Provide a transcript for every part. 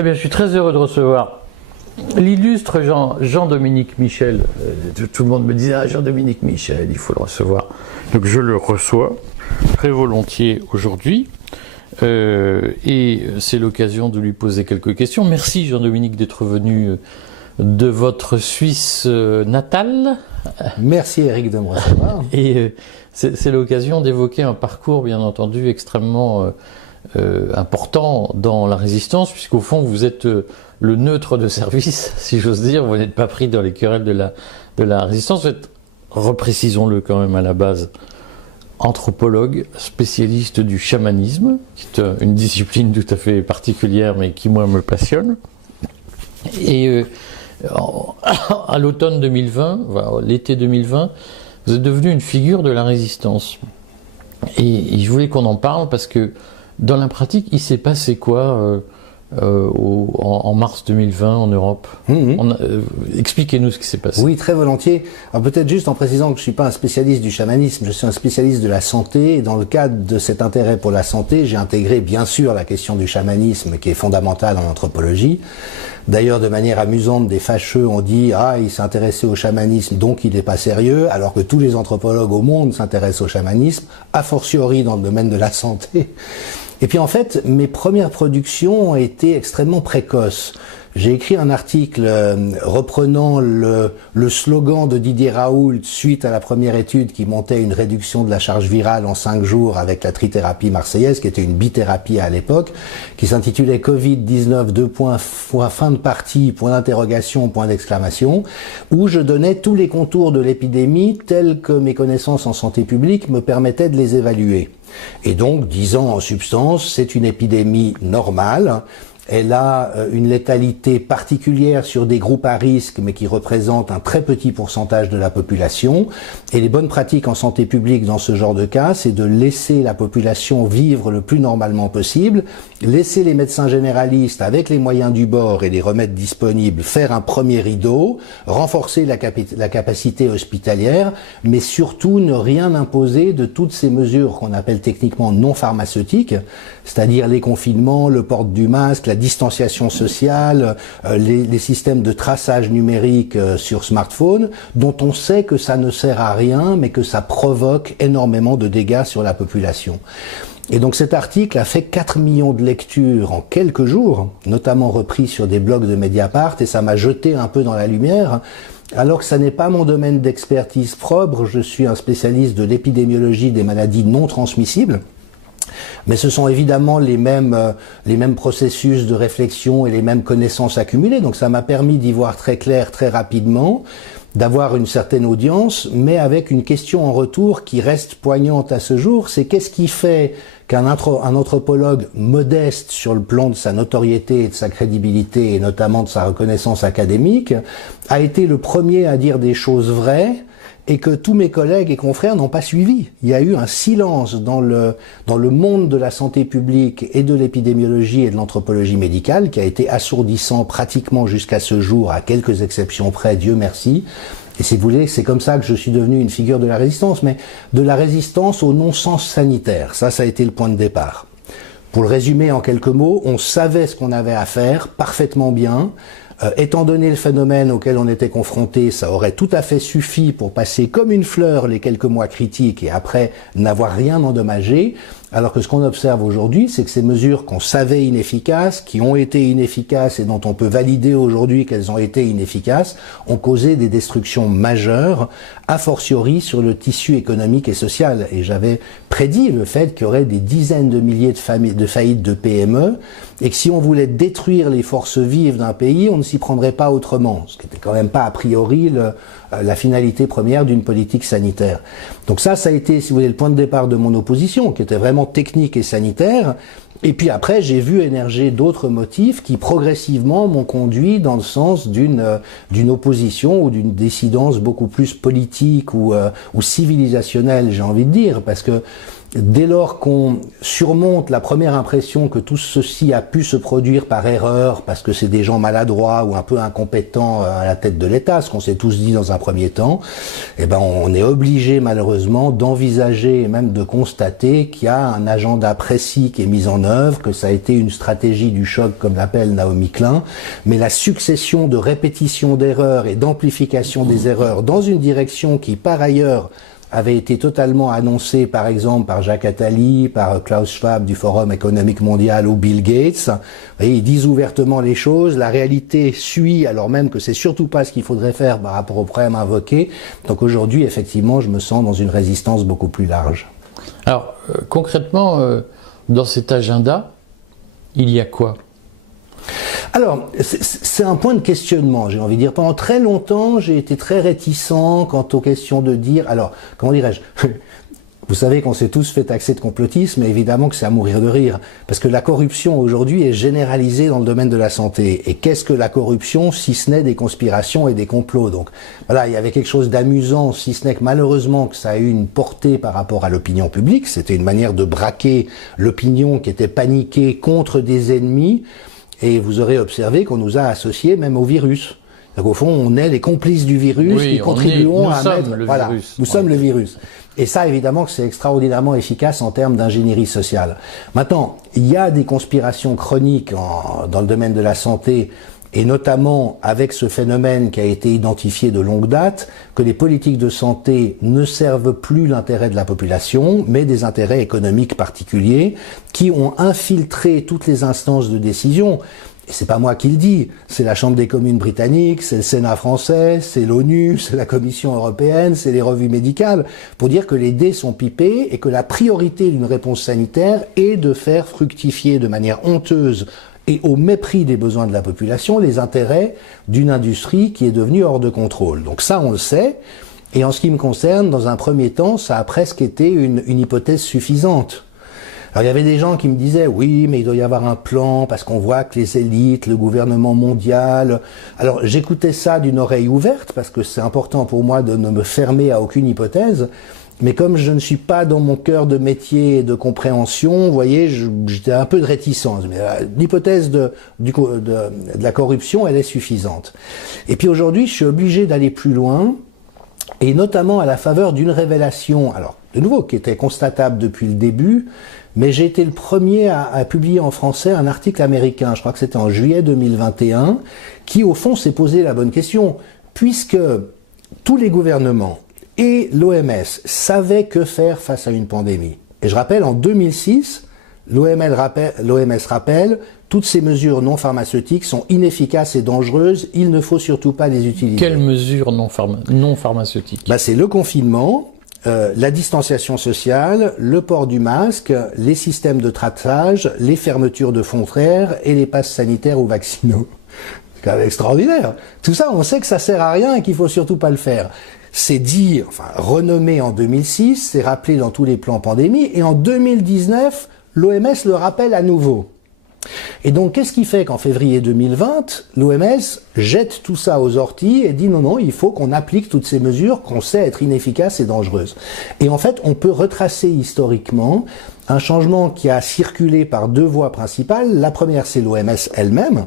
Eh bien, je suis très heureux de recevoir l'illustre Jean-Dominique Michel. Tout le monde me disait « Ah, Jean-Dominique Michel, il faut le recevoir ». Donc je le reçois très volontiers aujourd'hui. Et c'est l'occasion de lui poser quelques questions. Merci Jean-Dominique d'être venu de votre Suisse natale. Merci Eric de me recevoir. Et c'est l'occasion d'évoquer un parcours bien entendu extrêmement important dans la résistance, puisqu'au fond vous êtes le neutre de service, si j'ose dire. Vous n'êtes pas pris dans les querelles de la résistance. Vous êtes, reprécisons-le quand même à la base, anthropologue, spécialiste du chamanisme, qui est une discipline tout à fait particulière mais qui moi me passionne. Et à l'automne 2020, l'été 2020, vous êtes devenu une figure de la résistance. Et je voulais qu'on en parle parce que dans la pratique, il s'est passé quoi en mars 2020 en Europe? Expliquez-nous ce qui s'est passé. Oui, très volontiers. Alors peut-être juste en précisant que je ne suis pas un spécialiste du chamanisme, je suis un spécialiste de la santé. Et dans le cadre de cet intérêt pour la santé, j'ai intégré bien sûr la question du chamanisme qui est fondamentale en anthropologie. D'ailleurs, de manière amusante, des fâcheux ont dit « Ah, il s'est intéressé au chamanisme, donc il n'est pas sérieux », alors que tous les anthropologues au monde s'intéressent au chamanisme, a fortiori dans le domaine de la santé. Et puis en fait, mes premières productions ont été extrêmement précoces. J'ai écrit un article reprenant le slogan de Didier Raoult suite à la première étude qui montait une réduction de la charge virale en 5 jours avec la trithérapie marseillaise, qui était une bithérapie à l'époque, qui s'intitulait Covid-19, fin de partie, point d'interrogation, point d'exclamation, où je donnais tous les contours de l'épidémie tels que mes connaissances en santé publique me permettaient de les évaluer. Et donc, disant en substance, c'est une épidémie normale. Elle a une létalité particulière sur des groupes à risque, mais qui représentent un très petit pourcentage de la population. Et les bonnes pratiques en santé publique dans ce genre de cas, c'est de laisser la population vivre le plus normalement possible, laisser les médecins généralistes, avec les moyens du bord et les remèdes disponibles, faire un premier rideau, renforcer la capacité hospitalière, mais surtout ne rien imposer de toutes ces mesures qu'on appelle techniquement non pharmaceutiques, c'est-à-dire les confinements, le port du masque, la distanciation sociale, les systèmes de traçage numérique sur smartphone, dont on sait que ça ne sert à rien, mais que ça provoque énormément de dégâts sur la population. Et donc cet article a fait 4 millions de lectures en quelques jours, notamment repris sur des blogs de Mediapart, et ça m'a jeté un peu dans la lumière. Alors que ça n'est pas mon domaine d'expertise propre, je suis un spécialiste de l'épidémiologie des maladies non transmissibles. Mais ce sont évidemment les mêmes processus de réflexion et les mêmes connaissances accumulées. Donc ça m'a permis d'y voir très clair très rapidement, d'avoir une certaine audience, mais avec une question en retour qui reste poignante à ce jour, c'est qu'est-ce qui fait qu'un anthropologue modeste sur le plan de sa notoriété et de sa crédibilité, et notamment de sa reconnaissance académique, a été le premier à dire des choses vraies, et que tous mes collègues et confrères n'ont pas suivi. Il y a eu un silence dans le monde de la santé publique et de l'épidémiologie et de l'anthropologie médicale qui a été assourdissant pratiquement jusqu'à ce jour, à quelques exceptions près, Dieu merci. Et si vous voulez, c'est comme ça que je suis devenu une figure de la résistance, mais de la résistance au non-sens sanitaire. Ça a été le point de départ. Pour le résumer en quelques mots, on savait ce qu'on avait à faire parfaitement bien. Étant donné le phénomène auquel on était confronté, ça aurait tout à fait suffi pour passer comme une fleur les quelques mois critiques et après n'avoir rien endommagé. Alors que ce qu'on observe aujourd'hui, c'est que ces mesures qu'on savait inefficaces, qui ont été inefficaces et dont on peut valider aujourd'hui qu'elles ont été inefficaces, ont causé des destructions majeures, a fortiori sur le tissu économique et social. Et j'avais prédit le fait qu'il y aurait des dizaines de milliers de faillites de PME, et que si on voulait détruire les forces vives d'un pays, on ne s'y prendrait pas autrement. Ce qui n'était quand même pas a priori la finalité première d'une politique sanitaire. Donc ça a été, si vous voulez, le point de départ de mon opposition, qui était vraiment technique et sanitaire. Et puis après, j'ai vu émerger d'autres motifs qui progressivement m'ont conduit dans le sens d'une opposition ou d'une dissidence beaucoup plus politique ou civilisationnelle, j'ai envie de dire, parce que dès lors qu'on surmonte la première impression que tout ceci a pu se produire par erreur, parce que c'est des gens maladroits ou un peu incompétents à la tête de l'État, ce qu'on s'est tous dit dans un premier temps, eh ben on est obligé malheureusement d'envisager et même de constater qu'il y a un agenda précis qui est mis en œuvre, que ça a été une stratégie du choc comme l'appelle Naomi Klein, mais la succession de répétitions d'erreurs et d'amplification des erreurs dans une direction qui par ailleurs avait été totalement annoncé, par exemple, par Jacques Attali, par Klaus Schwab du Forum économique mondial ou Bill Gates. Vous voyez, ils disent ouvertement les choses, la réalité suit, alors même que c'est surtout pas ce qu'il faudrait faire par rapport aux problèmes invoqués. Donc aujourd'hui, effectivement, je me sens dans une résistance beaucoup plus large. Alors, concrètement, dans cet agenda, il y a quoi ? Alors, c'est un point de questionnement, j'ai envie de dire. Pendant très longtemps, j'ai été très réticent quant aux questions de dire... Alors, comment dirais-je ? Vous savez qu'on s'est tous fait taxer de complotisme, et évidemment que c'est à mourir de rire. Parce que la corruption, aujourd'hui, est généralisée dans le domaine de la santé. Et qu'est-ce que la corruption, si ce n'est des conspirations et des complots ? Donc, voilà, il y avait quelque chose d'amusant, si ce n'est que malheureusement que ça a eu une portée par rapport à l'opinion publique. C'était une manière de braquer l'opinion qui était paniquée contre des ennemis. Et vous aurez observé qu'on nous a associés même au virus. Donc au fond, on est les complices du virus qui contribuons à mettre... Voilà, nous sommes le virus. Et ça, évidemment, que c'est extraordinairement efficace en termes d'ingénierie sociale. Maintenant, il y a des conspirations chroniques dans le domaine de la santé, et notamment avec ce phénomène qui a été identifié de longue date, que les politiques de santé ne servent plus l'intérêt de la population, mais des intérêts économiques particuliers, qui ont infiltré toutes les instances de décision. Et c'est pas moi qui le dis, c'est la Chambre des communes britannique, c'est le Sénat français, c'est l'ONU, c'est la Commission européenne, c'est les revues médicales, pour dire que les dés sont pipés et que la priorité d'une réponse sanitaire est de faire fructifier de manière honteuse et au mépris des besoins de la population, les intérêts d'une industrie qui est devenue hors de contrôle. Donc ça, on le sait. Et en ce qui me concerne, dans un premier temps, ça a presque été une hypothèse suffisante. Alors il y avait des gens qui me disaient, oui, mais il doit y avoir un plan, parce qu'on voit que les élites, le gouvernement mondial... Alors j'écoutais ça d'une oreille ouverte, parce que c'est important pour moi de ne me fermer à aucune hypothèse. Mais comme je ne suis pas dans mon cœur de métier et de compréhension, vous voyez, j'étais un peu de réticence. Mais l'hypothèse de la corruption, elle est suffisante. Et puis aujourd'hui, je suis obligé d'aller plus loin, et notamment à la faveur d'une révélation, alors de nouveau, qui était constatable depuis le début, mais j'ai été le premier à publier en français un article américain, je crois que c'était en juillet 2021, qui au fond s'est posé la bonne question, puisque tous les gouvernements et l'OMS savaient que faire face à une pandémie. Et je rappelle, en 2006, l'OMS rappelle, toutes ces mesures non pharmaceutiques sont inefficaces et dangereuses, il ne faut surtout pas les utiliser. Quelles mesures non pharmaceutiques ? C'est le confinement, la distanciation sociale, le port du masque, les systèmes de traçage, les fermetures de frontières et les passes sanitaires ou vaccinaux. C'est quand même extraordinaire. Tout ça, on sait que ça sert à rien et qu'il faut surtout pas le faire. C'est dit, renommé en 2006, c'est rappelé dans tous les plans pandémie, et en 2019, l'OMS le rappelle à nouveau. Et donc, qu'est-ce qui fait qu'en février 2020, l'OMS jette tout ça aux orties et dit non, il faut qu'on applique toutes ces mesures qu'on sait être inefficaces et dangereuses. Et en fait, on peut retracer historiquement un changement qui a circulé par deux voies principales. La première, c'est l'OMS elle-même.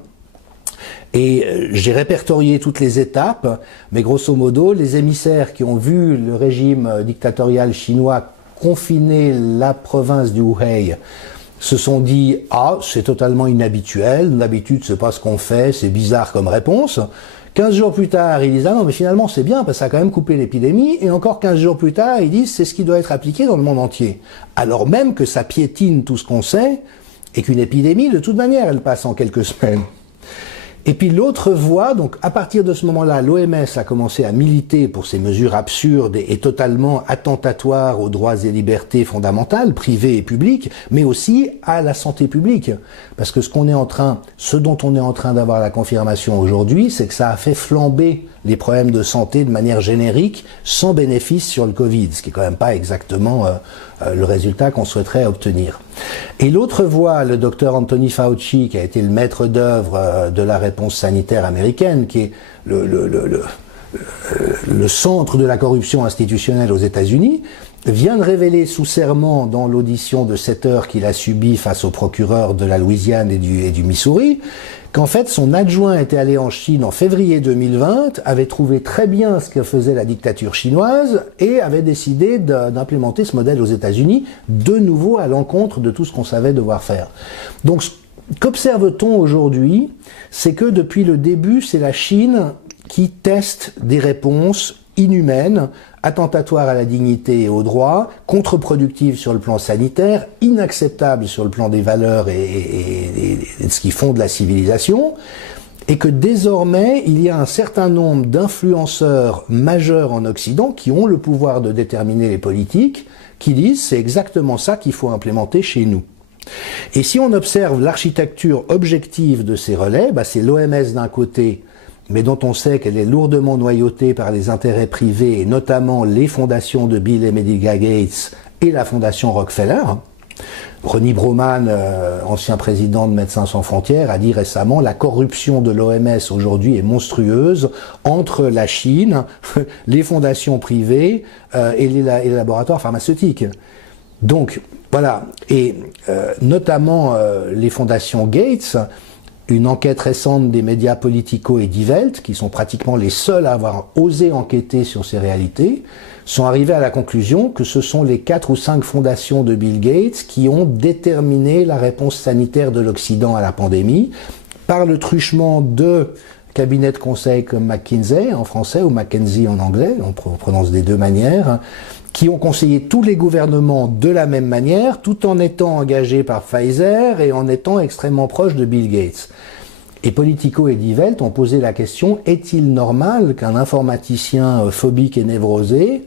Et j'ai répertorié toutes les étapes, mais grosso modo, les émissaires qui ont vu le régime dictatorial chinois confiner la province du Hubei se sont dit « Ah, c'est totalement inhabituel, d'habitude c'est pas ce qu'on fait, c'est bizarre comme réponse ». 15 jours plus tard, ils disent « Ah non, mais finalement c'est bien, parce que ça a quand même coupé l'épidémie ». Et encore 15 jours plus tard, ils disent « C'est ce qui doit être appliqué dans le monde entier ». Alors même que ça piétine tout ce qu'on sait, et qu'une épidémie, de toute manière, elle passe en quelques semaines. Et puis l'autre voie, donc à partir de ce moment-là, l'OMS a commencé à militer pour ces mesures absurdes et totalement attentatoires aux droits et libertés fondamentales, privées et publiques, mais aussi à la santé publique. Parce que ce dont on est en train d'avoir la confirmation aujourd'hui, c'est que ça a fait flamber les problèmes de santé de manière générique, sans bénéfice sur le Covid, ce qui est quand même pas exactement le résultat qu'on souhaiterait obtenir. Et l'autre voie, le docteur Anthony Fauci, qui a été le maître d'œuvre de la réponse sanitaire américaine, qui est le centre de la corruption institutionnelle aux États-Unis, vient de révéler sous serment dans l'audition de 7 heures qu'il a subie face au procureur de la Louisiane et du Missouri, qu'en fait son adjoint était allé en Chine en février 2020, avait trouvé très bien ce que faisait la dictature chinoise et avait décidé d'implémenter ce modèle aux États-Unis, de nouveau à l'encontre de tout ce qu'on savait devoir faire. Donc qu'observe-t-on aujourd'hui? C'est que depuis le début, c'est la Chine qui teste des réponses inhumaines, attentatoires à la dignité et aux droits, contre-productives sur le plan sanitaire, inacceptables sur le plan des valeurs et de ce qui fonde la civilisation, et que désormais, il y a un certain nombre d'influenceurs majeurs en Occident qui ont le pouvoir de déterminer les politiques, qui disent c'est exactement ça qu'il faut implémenter chez nous. Et si on observe l'architecture objective de ces relais, c'est l'OMS d'un côté, mais dont on sait qu'elle est lourdement noyautée par les intérêts privés, et notamment les fondations de Bill et Melinda Gates et la fondation Rockefeller. Ronnie Broman, ancien président de Médecins sans frontières, a dit récemment la corruption de l'OMS aujourd'hui est monstrueuse entre la Chine, les fondations privées et les laboratoires pharmaceutiques. Donc, voilà. Et notamment les fondations Gates. Une enquête récente des médias Politico et Die Welt, qui sont pratiquement les seuls à avoir osé enquêter sur ces réalités, sont arrivés à la conclusion que ce sont les 4 ou 5 fondations de Bill Gates qui ont déterminé la réponse sanitaire de l'Occident à la pandémie par le truchement de cabinets de conseil comme McKinsey en français ou McKinsey en anglais, on prononce des deux manières, qui ont conseillé tous les gouvernements de la même manière, tout en étant engagés par Pfizer et en étant extrêmement proches de Bill Gates. Et Politico et Die Welt ont posé la question, est-il normal qu'un informaticien phobique et névrosé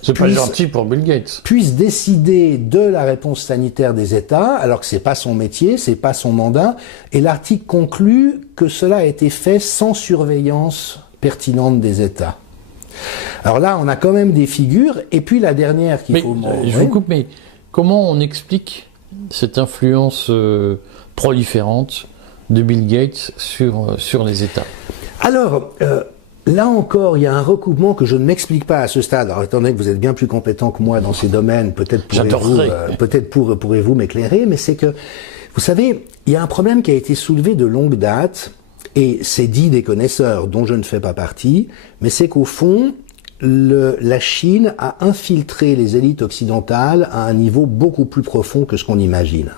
c'est pas gentil pour Bill Gates, puisse décider de la réponse sanitaire des États, alors que c'est pas son métier, c'est pas son mandat, et l'article conclut que cela a été fait sans surveillance pertinente des États. Alors là, on a quand même des figures, et puis la dernière qu'il faut... Je vous coupe, mais comment on explique cette influence proliférante de Bill Gates sur les États? Alors, là encore, il y a un recoupement que je ne m'explique pas à ce stade. Alors, étant donné que vous êtes bien plus compétent que moi dans ces domaines, peut-être pourrez-vous m'éclairer, mais c'est que, vous savez, il y a un problème qui a été soulevé de longue date, et c'est dit des connaisseurs, dont je ne fais pas partie, mais c'est qu'au fond, la Chine a infiltré les élites occidentales à un niveau beaucoup plus profond que ce qu'on imagine.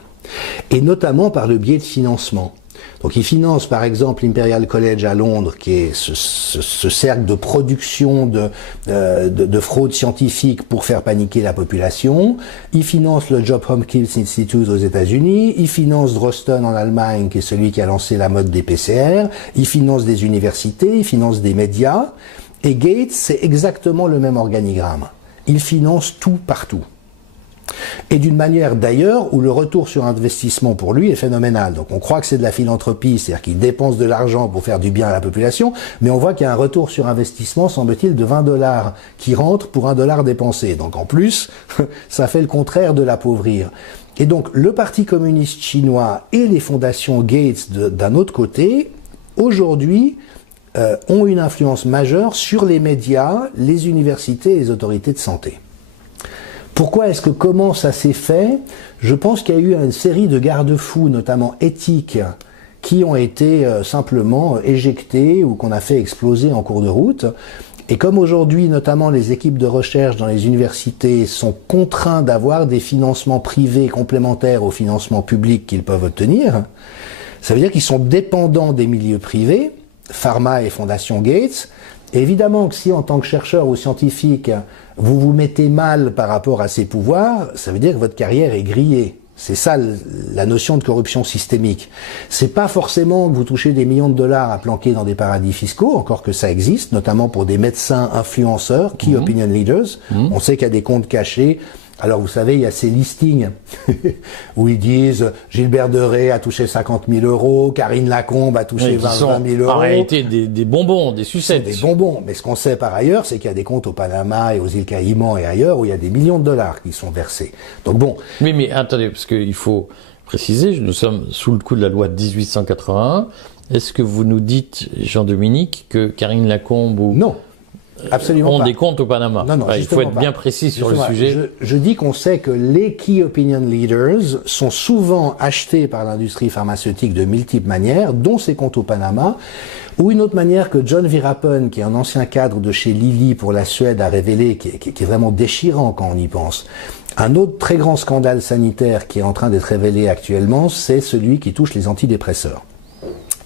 Et notamment par le biais de financement. Donc ils financent par exemple l'Imperial College à Londres, qui est ce cercle de production de fraude scientifique pour faire paniquer la population. Ils financent le Johns Hopkins Institute aux États-Unis. Ils financent Drosten en Allemagne, qui est celui qui a lancé la mode des PCR. Ils financent des universités, ils financent des médias. Et Gates, c'est exactement le même organigramme. Il finance tout partout. Et d'une manière d'ailleurs où le retour sur investissement pour lui est phénoménal. Donc on croit que c'est de la philanthropie, c'est-à-dire qu'il dépense de l'argent pour faire du bien à la population, mais on voit qu'il y a un retour sur investissement, semble-t-il, de $20 qui rentre pour $1 dépensé. Donc en plus, ça fait le contraire de l'appauvrir. Et donc le Parti communiste chinois et les fondations Gates d'un autre côté, aujourd'hui, ont une influence majeure sur les médias, les universités et les autorités de santé. Pourquoi est-ce que comment ça s'est fait? Je pense qu'il y a eu une série de garde-fous, notamment éthiques, qui ont été simplement éjectés ou qu'on a fait exploser en cours de route. Et comme aujourd'hui, notamment les équipes de recherche dans les universités sont contraints d'avoir des financements privés complémentaires aux financements publics qu'ils peuvent obtenir, ça veut dire qu'ils sont dépendants des milieux privés, Pharma et Fondation Gates. Et évidemment que si en tant que chercheur ou scientifique, vous vous mettez mal par rapport à ces pouvoirs, ça veut dire que votre carrière est grillée. C'est ça la notion de corruption systémique. C'est pas forcément que vous touchez des millions de dollars à planquer dans des paradis fiscaux, encore que ça existe, notamment pour des médecins influenceurs, key opinion leaders. On sait qu'il y a des comptes cachés. Alors vous savez, il y a ces listings où ils disent Gilbert Deray a touché 50 000 euros, Karine Lacombe a touché 20 000 euros. En réalité, des bonbons, des sucettes. Des bonbons. Mais ce qu'on sait par ailleurs, c'est qu'il y a des comptes au Panama et aux îles Caïmans et ailleurs où il y a des millions de dollars qui sont versés. Donc bon. Mais attendez, parce qu'il faut préciser, nous sommes sous le coup de la loi de 1881. Est-ce que vous nous dites, Jean-Dominique, que Karine Lacombe ou... Non. Absolument ont pas. des comptes au Panama. Non, non, Il faut être pas. bien précis sur Justement, le sujet. Je dis qu'on sait que les key opinion leaders sont souvent achetés par l'industrie pharmaceutique de multiples manières, dont ces comptes au Panama, ou une autre manière que John Virapen, qui est un ancien cadre de chez Lilly pour la Suède, a révélé, qui est vraiment déchirant quand on y pense. Un autre très grand scandale sanitaire qui est en train d'être révélé actuellement, c'est celui qui touche les antidépresseurs.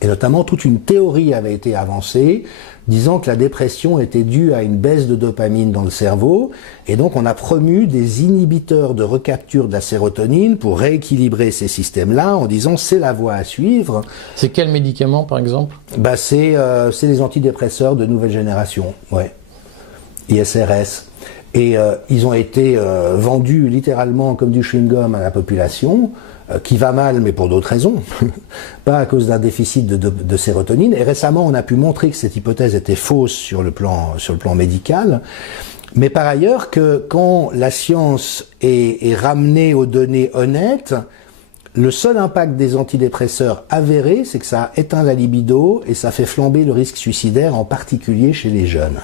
Et notamment, toute une théorie avait été avancée disant que la dépression était due à une baisse de dopamine dans le cerveau. Et donc, on a promu des inhibiteurs de recapture de la sérotonine pour rééquilibrer ces systèmes-là en disant c'est la voie à suivre. C'est quel médicament, par exemple? C'est les antidépresseurs de nouvelle génération, ouais. ISRS. Et ils ont été vendus littéralement comme du chewing-gum à la population, qui va mal, mais pour d'autres raisons, pas à cause d'un déficit de sérotonine. Et récemment, on a pu montrer que cette hypothèse était fausse sur le plan médical. Mais par ailleurs, que quand la science est ramenée aux données honnêtes, le seul impact des antidépresseurs avérés, c'est que ça a éteint la libido et ça fait flamber le risque suicidaire, en particulier chez les jeunes.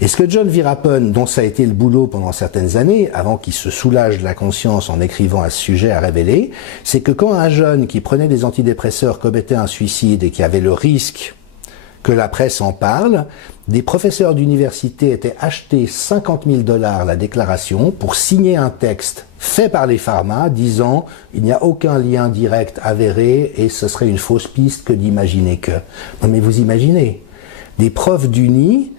Et ce que John Virapen, dont ça a été le boulot pendant certaines années, avant qu'il se soulage de la conscience en écrivant à ce sujet, a révélé, c'est que quand un jeune qui prenait des antidépresseurs commettait un suicide et qui avait le risque que la presse en parle, des professeurs d'université étaient achetés 50 000 $ la déclaration pour signer un texte fait par les pharmas disant il n'y a aucun lien direct avéré et ce serait une fausse piste que d'imaginer que. Non mais vous imaginez, des profs d'uni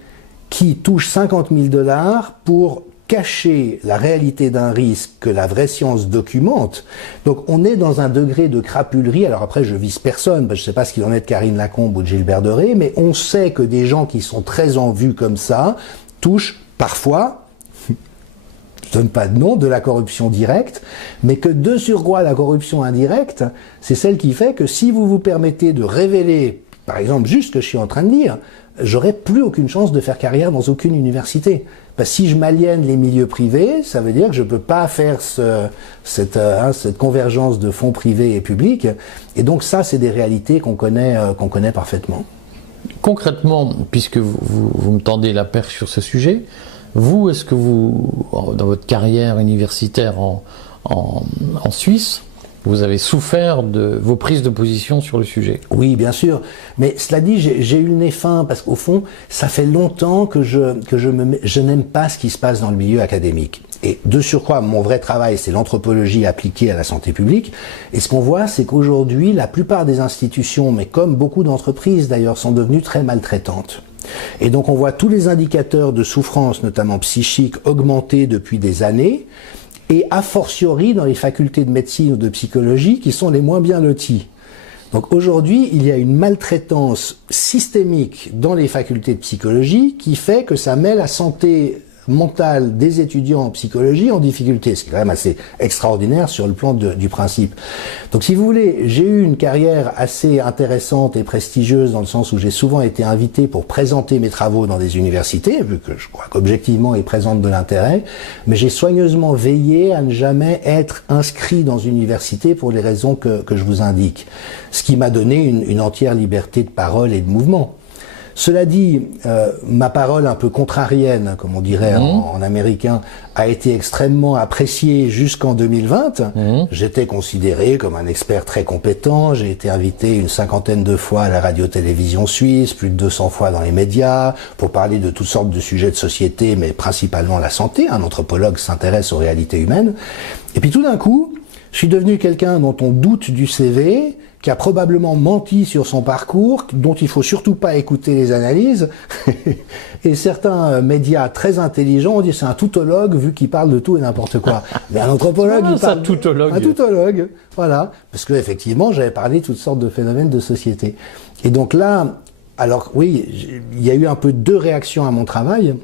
qui touchent 50 000 $ pour cacher la réalité d'un risque que la vraie science documente. Donc on est dans un degré de crapulerie. Alors après, je vise personne, parce que je ne sais pas ce qu'il en est de Karine Lacombe ou de Gilbert Deré, mais on sait que des gens qui sont très en vue comme ça touchent parfois, je donne pas de nom, de la corruption directe, mais que de surcroît la corruption indirecte, c'est celle qui fait que si vous vous permettez de révéler, par exemple, juste ce que je suis en train de dire, j'aurais plus aucune chance de faire carrière dans aucune université. Parce que si je m'aliène les milieux privés, ça veut dire que je peux pas faire cette convergence de fonds privés et publics. Et donc ça, c'est des réalités qu'on connaît parfaitement. Concrètement, puisque vous me tendez la perche sur ce sujet, vous, est-ce que vous, dans votre carrière universitaire en Suisse, vous avez souffert de vos prises de position sur le sujet? Oui, bien sûr. Mais cela dit, j'ai eu le nez fin parce qu'au fond, ça fait longtemps que je n'aime pas ce qui se passe dans le milieu académique. Et de surcroît, mon vrai travail, c'est l'anthropologie appliquée à la santé publique. Et ce qu'on voit, c'est qu'aujourd'hui, la plupart des institutions, mais comme beaucoup d'entreprises d'ailleurs, sont devenues très maltraitantes. Et donc on voit tous les indicateurs de souffrance, notamment psychique, augmenter depuis des années. Et a fortiori dans les facultés de médecine ou de psychologie qui sont les moins bien lotis. Donc aujourd'hui, il y a une maltraitance systémique dans les facultés de psychologie qui fait que ça met la santé mentale des étudiants en psychologie en difficulté, ce qui est quand même assez extraordinaire sur le plan du principe. Donc si vous voulez, j'ai eu une carrière assez intéressante et prestigieuse dans le sens où j'ai souvent été invité pour présenter mes travaux dans des universités, vu que je crois qu'objectivement ils présentent de l'intérêt, mais j'ai soigneusement veillé à ne jamais être inscrit dans une université pour les raisons que je vous indique. Ce qui m'a donné une entière liberté de parole et de mouvement. Cela dit, ma parole un peu contrarienne, comme on dirait en américain, a été extrêmement appréciée jusqu'en 2020. J'étais considéré comme un expert très compétent. J'ai été invité une 50aine de fois à la radio-télévision suisse, plus de 200 fois dans les médias, pour parler de toutes sortes de sujets de société, mais principalement la santé. Un anthropologue s'intéresse aux réalités humaines. Et puis tout d'un coup, je suis devenu quelqu'un dont on doute du CV, qui a probablement menti sur son parcours, dont il faut surtout pas écouter les analyses. Et certains médias très intelligents ont dit c'est un toutologue vu qu'il parle de tout et n'importe quoi. Mais un anthropologue, il parle un toutologue. Un toutologue, voilà. Parce que effectivement, j'avais parlé de toutes sortes de phénomènes de société. Et donc là, alors oui, il y a eu un peu deux réactions à mon travail.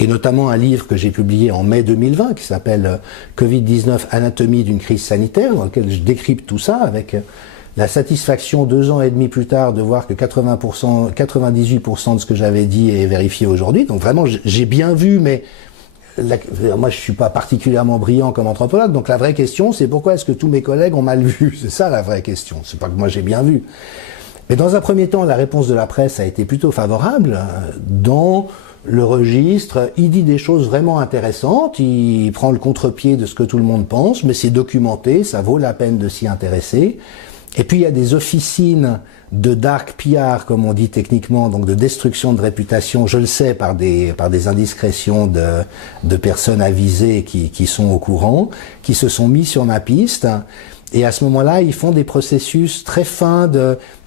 Et notamment un livre que j'ai publié en mai 2020 qui s'appelle Covid-19, anatomie d'une crise sanitaire, dans lequel je décrypte tout ça avec la satisfaction 2 ans et demi plus tard de voir que 98% de ce que j'avais dit est vérifié aujourd'hui. Donc vraiment, j'ai bien vu, mais moi je suis pas particulièrement brillant comme anthropologue, donc la vraie question c'est pourquoi est-ce que tous mes collègues ont mal vu? C'est ça la vraie question, c'est pas que moi j'ai bien vu. Mais dans un premier temps, la réponse de la presse a été plutôt favorable. Dans le registre, il dit des choses vraiment intéressantes, il prend le contre-pied de ce que tout le monde pense, mais c'est documenté, ça vaut la peine de s'y intéresser. Et puis il y a des officines de dark PR, comme on dit techniquement, donc de destruction de réputation, je le sais par des indiscrétions de personnes avisées qui sont au courant, qui se sont mis sur ma piste. Et à ce moment-là, ils font des processus très fins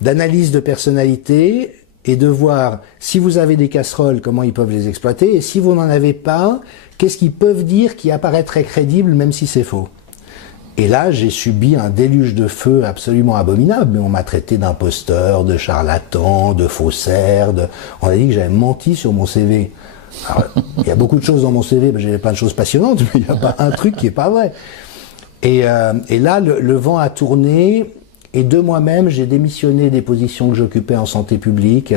d'analyse de personnalité et de voir si vous avez des casseroles, comment ils peuvent les exploiter, et si vous n'en avez pas, qu'est-ce qu'ils peuvent dire qui apparaîtrait crédible même si c'est faux. Et là, j'ai subi un déluge de feu absolument abominable. Mais on m'a traité d'imposteur, de charlatan, de faussaire. On a dit que j'avais menti sur mon CV. Alors, il y a beaucoup de choses dans mon CV, mais j'ai plein de choses passionnantes, mais il n'y a pas un truc qui est pas vrai. Et là, le vent a tourné. Et de moi-même, j'ai démissionné des positions que j'occupais en santé publique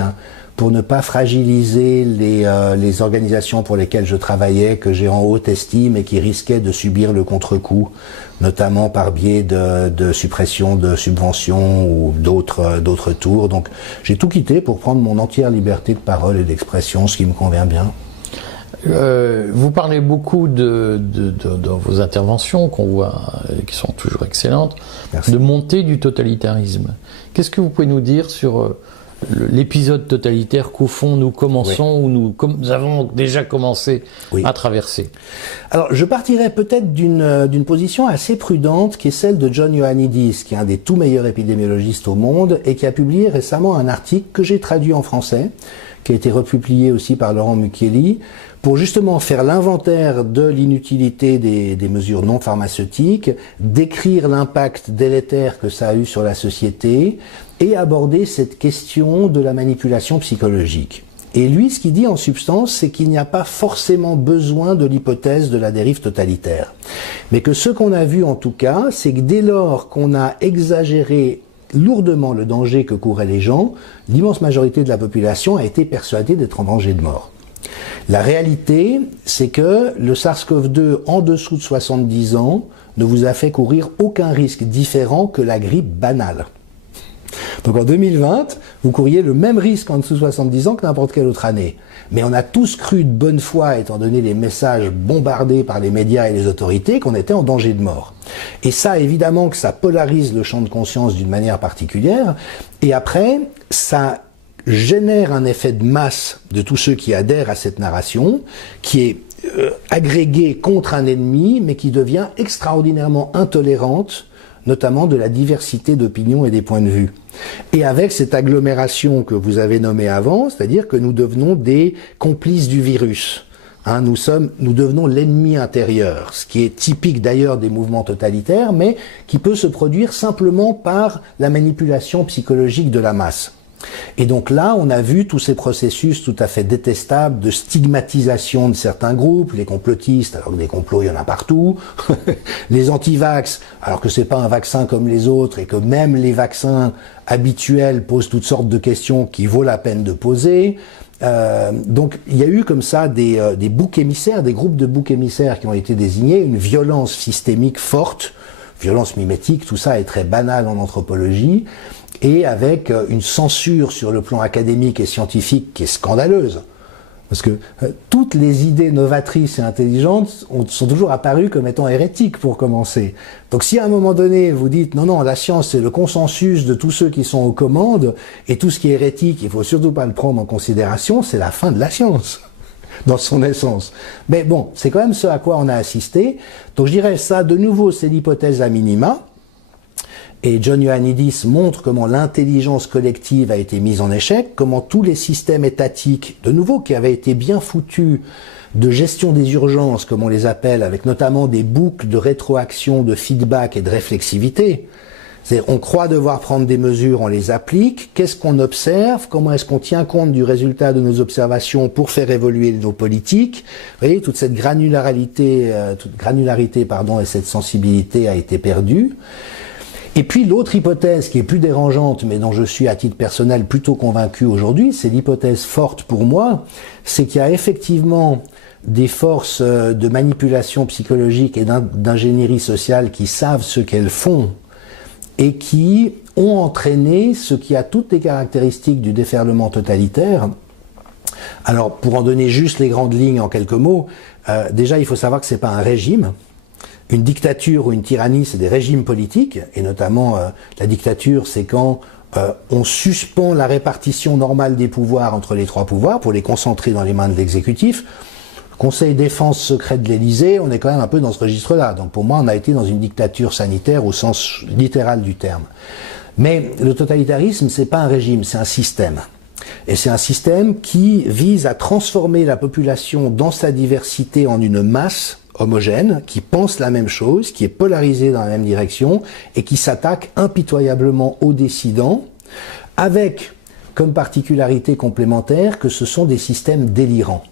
pour ne pas fragiliser les organisations pour lesquelles je travaillais, que j'ai en haute estime et qui risquaient de subir le contre-coup, notamment par biais de suppression de subventions ou d'autres tours. Donc j'ai tout quitté pour prendre mon entière liberté de parole et d'expression, ce qui me convient bien. Vous parlez beaucoup dans vos interventions, qu'on voit, qui sont toujours excellentes, de montée du totalitarisme. Qu'est-ce que vous pouvez nous dire sur l'épisode totalitaire qu'au fond nous commençons, ou nous avons déjà commencé à traverser? Alors je partirais peut-être d'une position assez prudente, qui est celle de John Ioannidis, qui est un des tout meilleurs épidémiologistes au monde, et qui a publié récemment un article que j'ai traduit en français, qui a été republié aussi par Laurent Mucchielli, pour justement faire l'inventaire de l'inutilité des mesures non pharmaceutiques, décrire l'impact délétère que ça a eu sur la société, et aborder cette question de la manipulation psychologique. Et lui, ce qu'il dit en substance, c'est qu'il n'y a pas forcément besoin de l'hypothèse de la dérive totalitaire. Mais que ce qu'on a vu en tout cas, c'est que dès lors qu'on a exagéré lourdement le danger que couraient les gens, l'immense majorité de la population a été persuadée d'être en danger de mort. La réalité, c'est que le SARS-CoV-2 en dessous de 70 ans ne vous a fait courir aucun risque différent que la grippe banale. Donc en 2020, vous couriez le même risque en dessous de 70 ans que n'importe quelle autre année. Mais on a tous cru de bonne foi, étant donné les messages bombardés par les médias et les autorités, qu'on était en danger de mort. Et ça, évidemment que ça polarise le champ de conscience d'une manière particulière. Et après, ça génère un effet de masse de tous ceux qui adhèrent à cette narration, qui est agrégé contre un ennemi, mais qui devient extraordinairement intolérante, notamment de la diversité d'opinions et des points de vue. Et avec cette agglomération que vous avez nommée avant, c'est-à-dire que nous devenons des complices du virus. Nous devenons l'ennemi intérieur, ce qui est typique d'ailleurs des mouvements totalitaires, mais qui peut se produire simplement par la manipulation psychologique de la masse. Et donc là, on a vu tous ces processus tout à fait détestables de stigmatisation de certains groupes, les complotistes, alors que des complots, il y en a partout, les anti-vax, alors que c'est pas un vaccin comme les autres et que même les vaccins habituels posent toutes sortes de questions qui vaut la peine de poser. Donc il y a eu comme ça des boucs émissaires, des groupes de boucs émissaires qui ont été désignés, une violence systémique forte, violence mimétique, tout ça est très banal en anthropologie, et avec une censure sur le plan académique et scientifique qui est scandaleuse. Parce que toutes les idées novatrices et intelligentes sont toujours apparues comme étant hérétiques pour commencer. Donc si à un moment donné vous dites non, la science c'est le consensus de tous ceux qui sont aux commandes, et tout ce qui est hérétique, il faut surtout pas le prendre en considération, c'est la fin de la science, dans son essence. Mais bon, c'est quand même ce à quoi on a assisté. Donc je dirais ça, de nouveau, c'est l'hypothèse à minima. Et John Ioannidis montre comment l'intelligence collective a été mise en échec, comment tous les systèmes étatiques, de nouveau, qui avaient été bien foutus de gestion des urgences, comme on les appelle, avec notamment des boucles de rétroaction, de feedback et de réflexivité. C'est-à-dire, on croit devoir prendre des mesures, on les applique, qu'est-ce qu'on observe, comment est-ce qu'on tient compte du résultat de nos observations pour faire évoluer nos politiques. Vous voyez, toute cette granularité et cette sensibilité a été perdue. Et puis l'autre hypothèse qui est plus dérangeante, mais dont je suis à titre personnel plutôt convaincu aujourd'hui, c'est l'hypothèse forte pour moi, c'est qu'il y a effectivement des forces de manipulation psychologique et d'ingénierie sociale qui savent ce qu'elles font et qui ont entraîné ce qui a toutes les caractéristiques du déferlement totalitaire. Alors, pour en donner juste les grandes lignes en quelques mots, déjà, il faut savoir que c'est pas un régime. Une dictature ou une tyrannie, c'est des régimes politiques, et notamment la dictature, c'est quand on suspend la répartition normale des pouvoirs entre les trois pouvoirs pour les concentrer dans les mains de l'exécutif. Conseil défense secret de l'Élysée, on est quand même un peu dans ce registre-là. Donc pour moi, on a été dans une dictature sanitaire au sens littéral du terme. Mais le totalitarisme, c'est pas un régime, c'est un système. Et c'est un système qui vise à transformer la population dans sa diversité en une masse homogène, qui pense la même chose, qui est polarisée dans la même direction, et qui s'attaque impitoyablement aux décidants, avec comme particularité complémentaire que ce sont des systèmes délirants.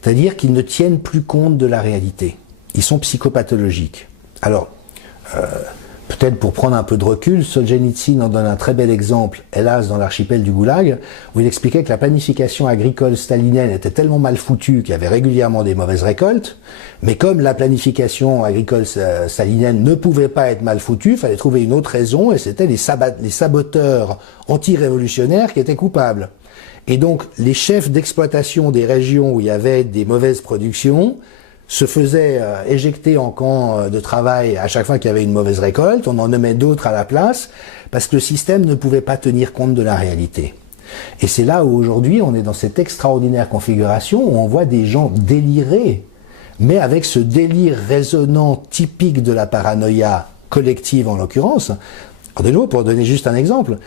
C'est-à-dire qu'ils ne tiennent plus compte de la réalité. Ils sont psychopathologiques. Alors, peut-être pour prendre un peu de recul, Solzhenitsyn en donne un très bel exemple, hélas, dans l'archipel du Goulag, où il expliquait que la planification agricole stalinienne était tellement mal foutue qu'il y avait régulièrement des mauvaises récoltes, mais comme la planification agricole stalinienne ne pouvait pas être mal foutue, il fallait trouver une autre raison, et c'était les saboteurs anti-révolutionnaires qui étaient coupables. Et donc, les chefs d'exploitation des régions où il y avait des mauvaises productions se faisaient éjecter en camp de travail à chaque fois qu'il y avait une mauvaise récolte. On en nommait d'autres à la place parce que le système ne pouvait pas tenir compte de la réalité. Et c'est là où aujourd'hui on est dans cette extraordinaire configuration où on voit des gens délirer, mais avec ce délire résonnant typique de la paranoïa collective en l'occurrence. De nouveau, pour donner juste un exemple,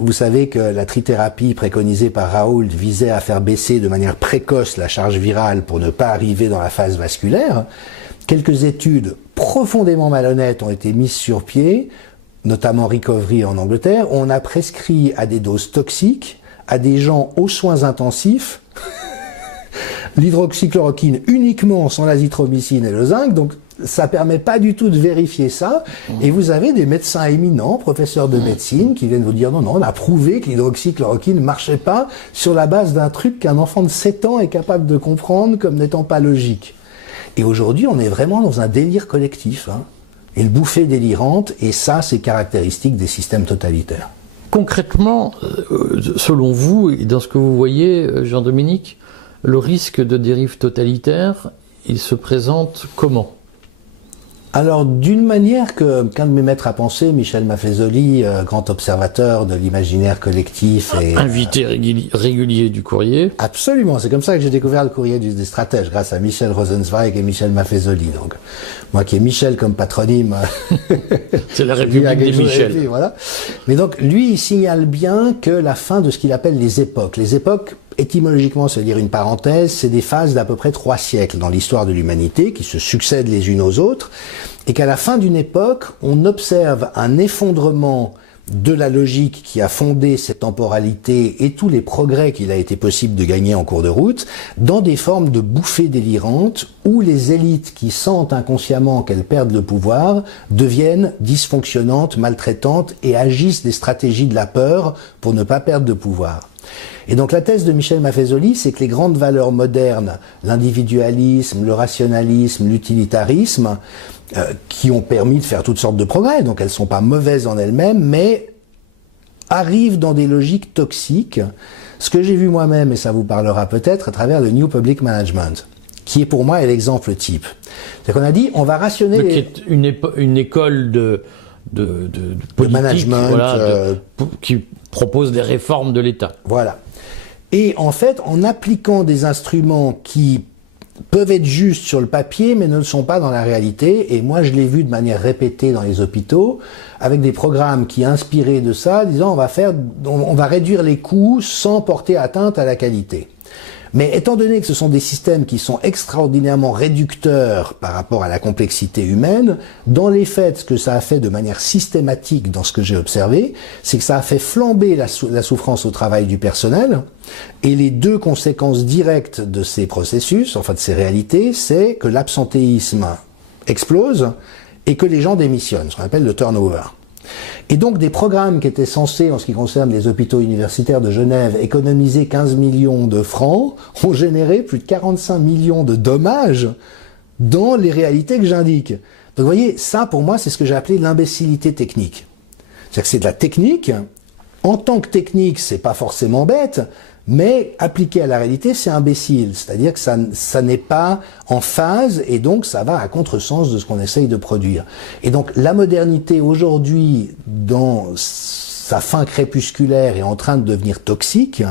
vous savez que la trithérapie préconisée par Raoult visait à faire baisser de manière précoce la charge virale pour ne pas arriver dans la phase vasculaire. Quelques études profondément malhonnêtes ont été mises sur pied, notamment Recovery en Angleterre. On a prescrit à des doses toxiques à des gens aux soins intensifs l'hydroxychloroquine uniquement sans l'azithromycine et le zinc, donc ça permet pas du tout de vérifier ça, et vous avez des médecins éminents, professeurs de médecine, qui viennent vous dire non, on a prouvé que l'hydroxychloroquine ne marchait pas sur la base d'un truc qu'un enfant de 7 ans est capable de comprendre comme n'étant pas logique. Et aujourd'hui, on est vraiment dans un délire collectif, une bouffée délirante, et ça, c'est caractéristique des systèmes totalitaires. Concrètement, selon vous, et dans ce que vous voyez, Jean-Dominique, le risque de dérive totalitaire, il se présente comment ? Alors, d'une manière qu'un de mes maîtres à penser, Michel Maffezoli, grand observateur de l'imaginaire collectif et... Invité régulier du Courrier. Absolument, c'est comme ça que j'ai découvert le Courrier des stratèges, grâce à Michel Rosenzweig et Michel Maffezoli. Donc, moi qui ai Michel comme patronyme... c'est la République des Michel. Puis, voilà. Mais donc, lui, il signale bien que la fin de ce qu'il appelle les époques. Les époques, étymologiquement, c'est-à-dire une parenthèse, c'est des phases d'à peu près 3 siècles dans l'histoire de l'humanité, qui se succèdent les unes aux autres, et qu'à la fin d'une époque, on observe un effondrement de la logique qui a fondé cette temporalité et tous les progrès qu'il a été possible de gagner en cours de route, dans des formes de bouffées délirantes, où les élites qui sentent inconsciemment qu'elles perdent le pouvoir, deviennent dysfonctionnantes, maltraitantes, et agissent des stratégies de la peur pour ne pas perdre de pouvoir. Et donc la thèse de Michel Maffezoli, c'est que les grandes valeurs modernes, l'individualisme, le rationalisme, l'utilitarisme, qui ont permis de faire toutes sortes de progrès, donc elles ne sont pas mauvaises en elles-mêmes, mais arrivent dans des logiques toxiques, ce que j'ai vu moi-même, et ça vous parlera peut-être, à travers le New Public Management, qui est pour moi l'exemple type. C'est qu'on a dit, on va rationner... Qui est une école de politique, management, voilà, qui propose des réformes de l'État. Voilà. Et en fait, en appliquant des instruments qui peuvent être justes sur le papier, mais ne le sont pas dans la réalité, et moi je l'ai vu de manière répétée dans les hôpitaux, avec des programmes qui inspiraient de ça, disant on va réduire les coûts sans porter atteinte à la qualité. Mais étant donné que ce sont des systèmes qui sont extraordinairement réducteurs par rapport à la complexité humaine, dans les faits, ce que ça a fait de manière systématique dans ce que j'ai observé, c'est que ça a fait flamber la souffrance au travail du personnel, et les deux conséquences directes de ces processus, enfin de ces réalités, c'est que l'absentéisme explose et que les gens démissionnent, ce qu'on appelle le turnover. Et donc des programmes qui étaient censés, en ce qui concerne les hôpitaux universitaires de Genève, économiser 15 millions de francs, ont généré plus de 45 millions de dommages dans les réalités que j'indique. Donc vous voyez, ça pour moi c'est ce que j'ai appelé l'imbécilité technique. C'est-à-dire que c'est de la technique. En tant que technique, c'est pas forcément bête, mais appliqué à la réalité, c'est imbécile. C'est-à-dire que ça n'est pas en phase et donc ça va à contresens de ce qu'on essaye de produire. Et donc la modernité aujourd'hui, dans sa fin crépusculaire, est en train de devenir toxique.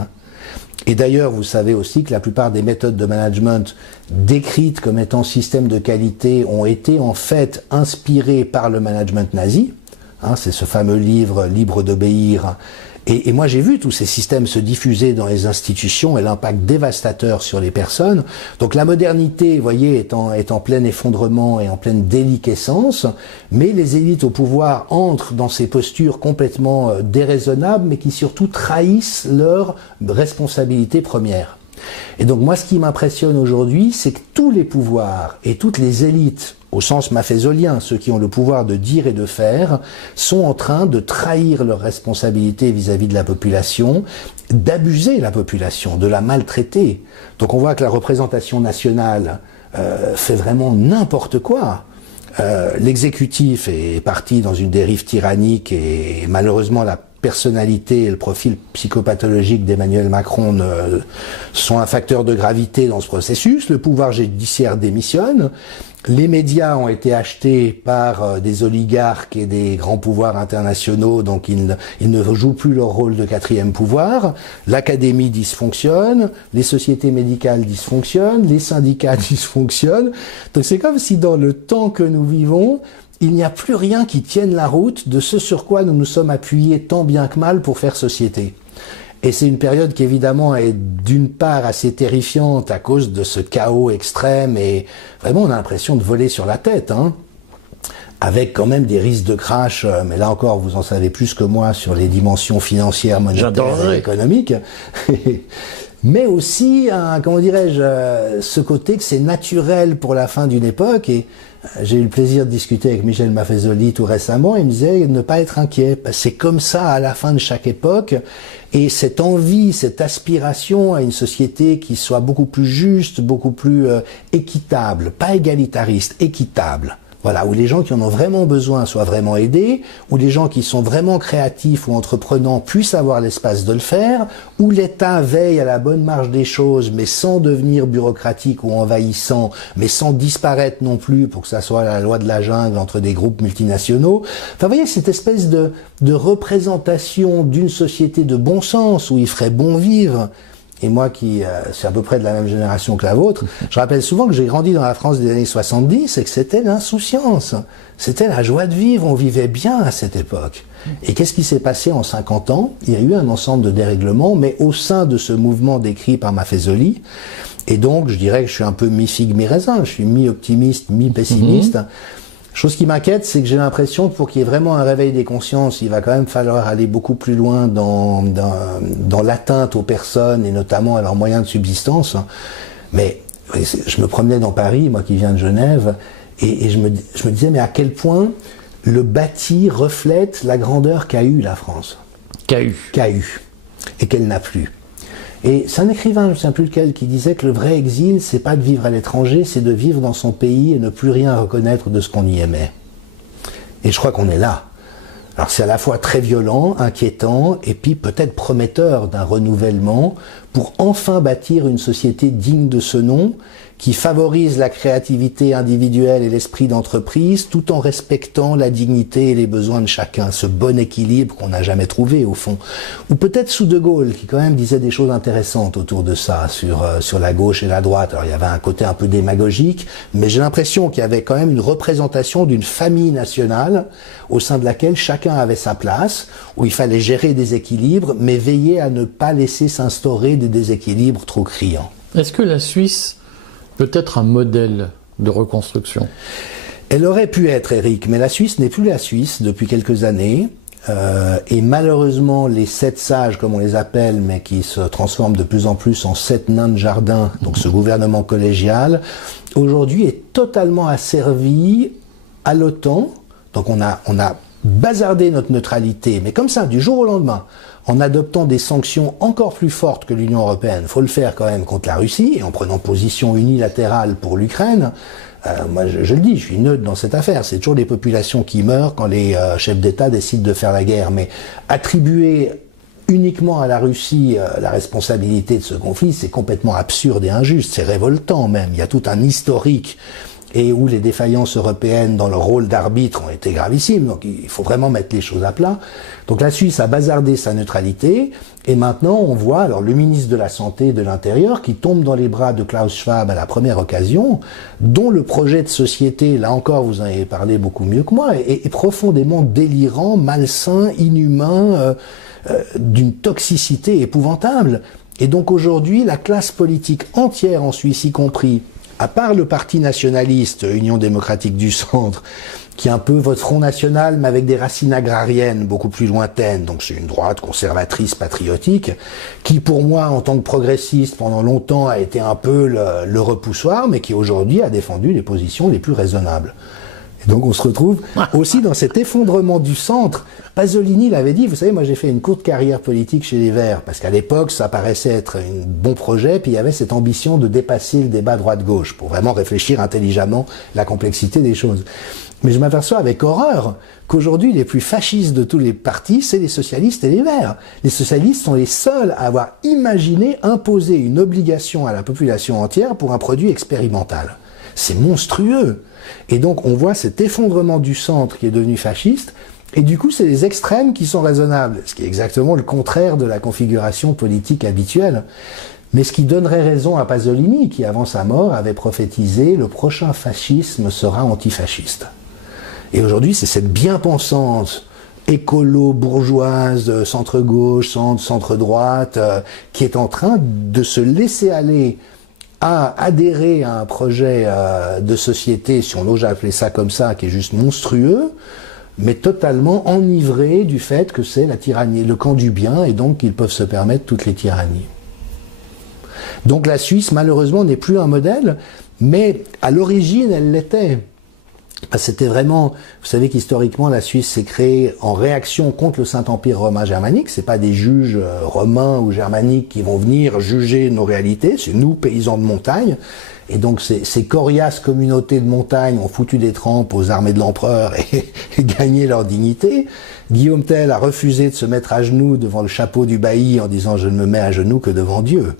Et d'ailleurs, vous savez aussi que la plupart des méthodes de management décrites comme étant système de qualité ont été en fait inspirées par le management nazi. C'est ce fameux livre « Libre d'obéir ». Et moi, j'ai vu tous ces systèmes se diffuser dans les institutions et l'impact dévastateur sur les personnes. Donc la modernité, vous voyez, est en plein effondrement et en pleine déliquescence, mais les élites au pouvoir entrent dans ces postures complètement déraisonnables, mais qui surtout trahissent leur responsabilité première. Et donc moi, ce qui m'impressionne aujourd'hui, c'est que tous les pouvoirs et toutes les élites, au sens mafézolien, ceux qui ont le pouvoir de dire et de faire, sont en train de trahir leurs responsabilités vis-à-vis de la population, d'abuser la population, de la maltraiter. Donc on voit que la représentation nationale fait vraiment n'importe quoi. L'exécutif est parti dans une dérive tyrannique et malheureusement la personnalité et le profil psychopathologique d'Emmanuel Macron sont un facteur de gravité dans ce processus. Le pouvoir judiciaire démissionne. Les médias ont été achetés par des oligarques et des grands pouvoirs internationaux, donc ils ne jouent plus leur rôle de quatrième pouvoir. L'académie dysfonctionne, les sociétés médicales dysfonctionnent, les syndicats dysfonctionnent. Donc c'est comme si dans le temps que nous vivons, il n'y a plus rien qui tienne la route de ce sur quoi nous nous sommes appuyés tant bien que mal pour faire société. Et c'est une période qui évidemment est d'une part assez terrifiante à cause de ce chaos extrême et vraiment on a l'impression de voler sur la tête, avec quand même des risques de crash, mais là encore vous en savez plus que moi sur les dimensions financières, monétaires et économiques. Mais aussi, comment dirais-je, ce côté que c'est naturel pour la fin d'une époque. Et j'ai eu le plaisir de discuter avec Michel Maffezoli tout récemment. Il me disait ne pas être inquiet. C'est comme ça à la fin de chaque époque. Et cette envie, cette aspiration à une société qui soit beaucoup plus juste, beaucoup plus équitable, pas égalitariste, équitable. Voilà, où les gens qui en ont vraiment besoin soient vraiment aidés, où les gens qui sont vraiment créatifs ou entreprenants puissent avoir l'espace de le faire, où l'État veille à la bonne marche des choses, mais sans devenir bureaucratique ou envahissant, mais sans disparaître non plus pour que ça soit la loi de la jungle entre des groupes multinationaux. Enfin, vous voyez, cette espèce de représentation d'une société de bon sens, où il ferait bon vivre. Et moi qui suis à peu près de la même génération que la vôtre, je rappelle souvent que j'ai grandi dans la France des années 70 et que c'était l'insouciance. C'était la joie de vivre, on vivait bien à cette époque. Et qu'est-ce qui s'est passé en 50 ans? Il y a eu un ensemble de dérèglements, mais au sein de ce mouvement décrit par Maffezoli, et donc je dirais que je suis un peu mi-figue, mi-raisin, je suis mi-optimiste, mi-pessimiste. Chose qui m'inquiète, c'est que j'ai l'impression que pour qu'il y ait vraiment un réveil des consciences, il va quand même falloir aller beaucoup plus loin dans l'atteinte aux personnes et notamment à leurs moyens de subsistance. Mais je me promenais dans Paris, moi qui viens de Genève, et je me disais mais à quel point le bâti reflète la grandeur qu'a eu la France. Qu'a eu. Et qu'elle n'a plus. Et c'est un écrivain, je ne sais plus lequel, qui disait que le vrai exil, c'est pas de vivre à l'étranger, c'est de vivre dans son pays et ne plus rien reconnaître de ce qu'on y aimait. Et je crois qu'on est là. Alors c'est à la fois très violent, inquiétant, et puis peut-être prometteur d'un renouvellement pour enfin bâtir une société digne de ce nom, qui favorise la créativité individuelle et l'esprit d'entreprise, tout en respectant la dignité et les besoins de chacun, ce bon équilibre qu'on n'a jamais trouvé au fond. Ou peut-être sous De Gaulle, qui quand même disait des choses intéressantes autour de ça, sur la gauche et la droite. Alors il y avait un côté un peu démagogique, mais j'ai l'impression qu'il y avait quand même une représentation d'une famille nationale, au sein de laquelle chacun avait sa place, où il fallait gérer des équilibres, mais veiller à ne pas laisser s'instaurer des déséquilibres trop criants. Est-ce que la Suisse peut être un modèle de reconstruction? Elle aurait pu être, Eric, mais la Suisse n'est plus la Suisse depuis quelques années. Et malheureusement, les 7 sages, comme on les appelle, mais qui se transforment de plus en plus en 7 nains de jardin, donc ce gouvernement collégial, aujourd'hui est totalement asservi à l'OTAN. Donc on a bazardé notre neutralité, mais comme ça, du jour au lendemain, en adoptant des sanctions encore plus fortes que l'Union européenne. Il faut le faire quand même contre la Russie, et en prenant position unilatérale pour l'Ukraine. Moi, je le dis, je suis neutre dans cette affaire. C'est toujours les populations qui meurent quand les chefs d'État décident de faire la guerre. Mais attribuer uniquement à la Russie la responsabilité de ce conflit, c'est complètement absurde et injuste. C'est révoltant même. Il y a tout un historique et où les défaillances européennes dans leur rôle d'arbitre ont été gravissimes. Donc il faut vraiment mettre les choses à plat. Donc la Suisse a bazardé sa neutralité, et maintenant on voit alors le ministre de la Santé et de l'Intérieur qui tombe dans les bras de Klaus Schwab à la première occasion, dont le projet de société, là encore vous en avez parlé beaucoup mieux que moi, est profondément délirant, malsain, inhumain, d'une toxicité épouvantable. Et donc aujourd'hui, la classe politique entière en Suisse, y compris, à part le parti nationaliste, Union démocratique du centre, qui est un peu votre Front National, mais avec des racines agrariennes beaucoup plus lointaines, donc c'est une droite conservatrice, patriotique, qui pour moi, en tant que progressiste, pendant longtemps, a été un peu le repoussoir, mais qui aujourd'hui a défendu les positions les plus raisonnables. Et donc on se retrouve aussi dans cet effondrement du centre. Pasolini l'avait dit, vous savez, moi j'ai fait une courte carrière politique chez les Verts, parce qu'à l'époque ça paraissait être un bon projet, puis il y avait cette ambition de dépasser le débat droite-gauche, pour vraiment réfléchir intelligemment la complexité des choses. Mais je m'aperçois avec horreur qu'aujourd'hui les plus fascistes de tous les partis, c'est les socialistes et les Verts. Les socialistes sont les seuls à avoir imaginé imposer une obligation à la population entière pour un produit expérimental. C'est monstrueux. Et donc on voit cet effondrement du centre qui est devenu fasciste, et du coup c'est les extrêmes qui sont raisonnables, ce qui est exactement le contraire de la configuration politique habituelle. Mais ce qui donnerait raison à Pasolini, qui avant sa mort avait prophétisé « le prochain fascisme sera antifasciste ». Et aujourd'hui c'est cette bien-pensante écolo, bourgeoise, centre-gauche, centre-droite, qui est en train de se laisser aller à adhérer à un projet de société, si on ose appeler ça comme ça, qui est juste monstrueux, mais totalement enivré du fait que c'est la tyrannie, le camp du bien, et donc qu'ils peuvent se permettre toutes les tyrannies. Donc la Suisse, malheureusement, n'est plus un modèle, mais à l'origine, elle l'était. C'était vraiment, vous savez qu'historiquement la Suisse s'est créée en réaction contre le Saint-Empire romain germanique. C'est pas des juges romains ou germaniques qui vont venir juger nos réalités, c'est nous, paysans de montagne. Et donc ces coriaces communautés de montagne ont foutu des trempes aux armées de l'empereur et gagné leur dignité. Guillaume Tell a refusé de se mettre à genoux devant le chapeau du bailli en disant « je ne me mets à genoux que devant Dieu ».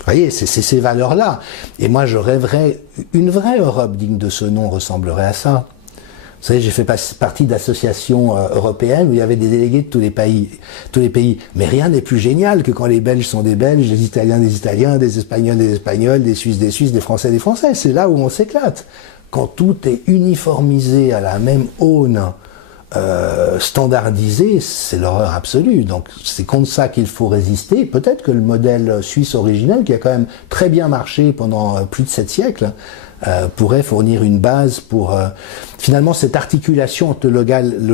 Vous voyez, c'est ces valeurs-là. Et moi, je rêverais, une vraie Europe digne de ce nom ressemblerait à ça. Vous savez, j'ai fait partie d'associations européennes où il y avait des délégués de tous les pays. Mais rien n'est plus génial que quand les Belges sont des Belges, les Italiens des Italiens, des Espagnols des Espagnols, des Suisses des Suisses, des Français des Français. C'est là où on s'éclate. Quand tout est uniformisé à la même aune, standardisé, c'est l'horreur absolue. Donc c'est contre ça qu'il faut résister. Peut-être que le modèle suisse originel, qui a quand même très bien marché pendant plus de 7 siècles, pourrait fournir une base pour finalement cette articulation entre le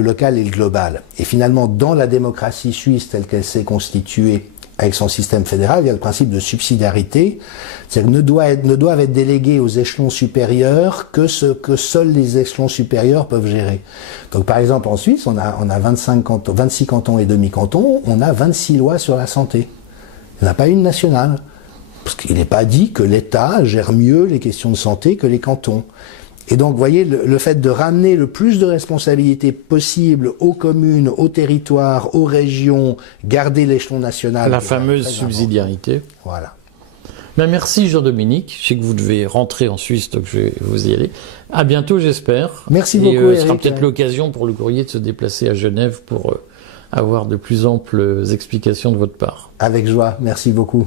local et le global. Et finalement, dans la démocratie suisse telle qu'elle s'est constituée avec son système fédéral, il y a le principe de subsidiarité, c'est-à-dire ne doivent être délégués aux échelons supérieurs que ce que seuls les échelons supérieurs peuvent gérer. Donc par exemple en Suisse, on a 26 cantons et demi-cantons, on a 26 lois sur la santé. Il n'y en a pas une nationale. Parce qu'il n'est pas dit que l'État gère mieux les questions de santé que les cantons. Et donc, vous voyez, le fait de ramener le plus de responsabilités possible aux communes, aux territoires, aux régions, garder l'échelon national. La fameuse subsidiarité. Voilà. Ben merci Jean-Dominique. Je sais que vous devez rentrer en Suisse, donc je vais vous y aller. À bientôt, j'espère. Merci beaucoup, Eric. Ce sera peut-être l'occasion pour le courrier de se déplacer à Genève pour avoir de plus amples explications de votre part. Avec joie. Merci beaucoup.